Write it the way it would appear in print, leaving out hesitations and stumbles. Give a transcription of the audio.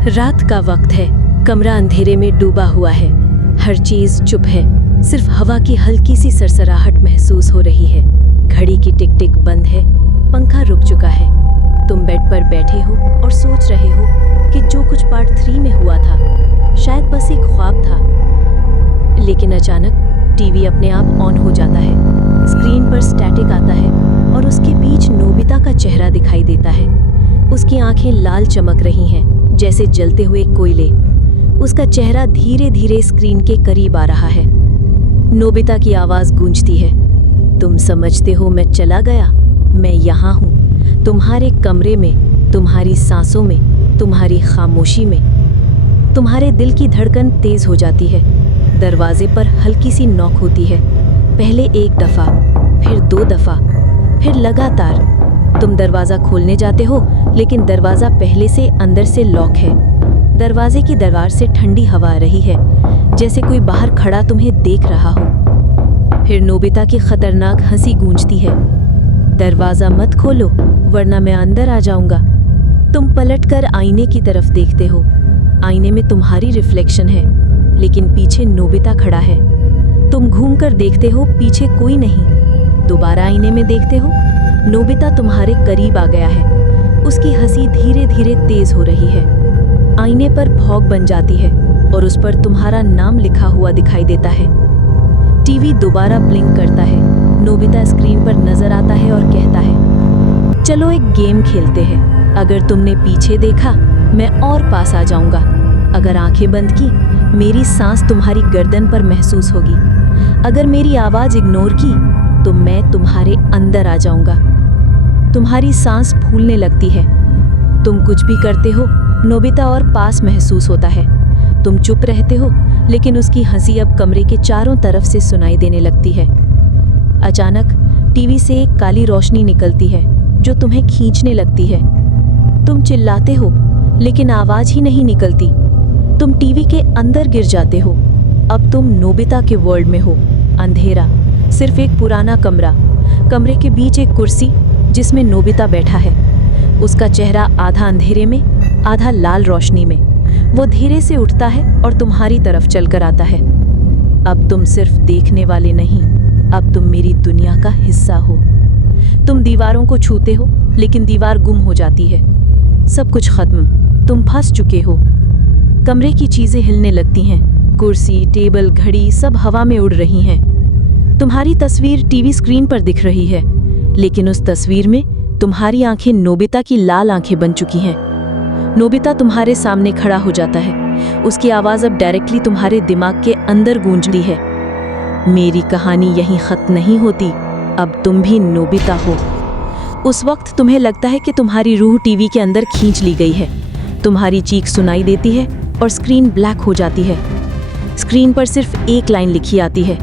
रात का वक्त है। कमरा अंधेरे में डूबा हुआ है। हर चीज चुप है। सिर्फ हवा की हल्की सी सरसराहट महसूस हो रही है। घड़ी की टिक टिक बंद है। पंखा रुक चुका है। तुम बेड पर बैठे हो और सोच रहे हो कि जो कुछ पार्ट 3 में हुआ था शायद बस एक ख्वाब था। लेकिन अचानक टीवी अपने आप ऑन हो जाता है। स्क्रीन पर स्टैटिक आता है और उसके बीच नोबिता का चेहरा दिखाई देता है। उसकी आंखें लाल चमक रही हैं, जैसे जलते हुए कोयले। उसका चेहरा धीरे धीरे स्क्रीन के करीब आ रहा है। नोबिता की आवाज गूंजती है, तुम समझते हो मैं चला गया? मैं यहाँ हूँ, तुम्हारे कमरे में, तुम्हारी सांसों में, तुम्हारी खामोशी में। तुम्हारे दिल की धड़कन तेज हो जाती है। दरवाजे पर हल्की सी नॉक होती है। पहले एक दफा, फिर 2 दफा, फिर लगातार। तुम दरवाजा खोलने जाते हो, लेकिन दरवाजा पहले से अंदर से लॉक है। दरवाजे की दीवार से ठंडी हवा आ रही है, जैसे कोई बाहर खड़ा तुम्हें देख रहा हो। फिर नोबिता की खतरनाक हंसी गूंजती है, दरवाजा मत खोलो वरना मैं अंदर आ जाऊंगा। तुम पलटकर आईने की तरफ देखते हो। आईने में तुम्हारी रिफ्लेक्शन है, लेकिन पीछे नोबिता खड़ा है। तुम घूमकर देखते हो, पीछे कोई नहीं। दोबारा आईने में देखते हो, नोबिता तुम्हारे करीब आ गया है। उसकी हंसी धीरे धीरे तेज हो रही है। आईने पर भौंक बन जाती है और उस पर तुम्हारा नाम लिखा हुआ दिखाई देता है। टीवी दोबारा ब्लिंक करता है। नोबिता स्क्रीन पर नजर आता है और कहता है, चलो एक गेम खेलते हैं। अगर तुमने पीछे देखा, मैं और पास आ जाऊंगा। अगर आंखें बंद की, मेरी सांस तुम्हारी गर्दन पर महसूस होगी। अगर मेरी आवाज इग्नोर की, तो मैं तुम्हारे अंदर आ जाऊंगा। तुम्हारी सांस फूलने लगती है। तुम कुछ भी करते हो, नोबिता और पास महसूस होता है। तुम चुप रहते हो, लेकिन उसकी हंसी अब कमरे के चारों तरफ से सुनाई देने लगती है। अचानक टीवी से एक काली रोशनी निकलती है, जो तुम्हें खींचने लगती है। तुम चिल्लाते हो, लेकिन आवाज ही नहीं निकलती। तुम टीवी के अंदर गिर जाते हो। अब तुम नोबिता के वर्ल्ड में हो। अंधेरा, सिर्फ एक पुराना कमरा। कमरे के बीच एक कुर्सी, जिसमें नोबिता बैठा है। उसका चेहरा आधा अंधेरे में, आधा लाल रोशनी में। वो धीरे से उठता है और तुम्हारी तरफ चलकर आता है। अब तुम सिर्फ देखने वाले नहीं, अब तुम मेरी दुनिया का हिस्सा हो। तुम दीवारों को छूते हो, लेकिन दीवार गुम हो जाती है। सब कुछ खत्म, तुम फंस चुके हो। कमरे की चीजें हिलने लगती हैं। कुर्सी, टेबल, घड़ी सब हवा में उड़ रही हैं। तुम्हारी तस्वीर टीवी स्क्रीन पर दिख रही है, लेकिन उस तस्वीर में तुम्हारी आंखें नोबिता की लाल आंखें बन चुकी हैं। नोबिता तुम्हारे सामने खड़ा हो जाता है। उसकी आवाज अब डायरेक्टली तुम्हारे दिमाग के अंदर गूंज रही है, मेरी कहानी यहीं खत्म नहीं होती, अब तुम भी नोबिता हो। उस वक्त तुम्हें लगता है कि तुम्हारी रूह टीवी के अंदर खींच ली गई है। तुम्हारी चीख सुनाई देती है और स्क्रीन ब्लैक हो जाती है। स्क्रीन पर सिर्फ एक लाइन लिखी आती है,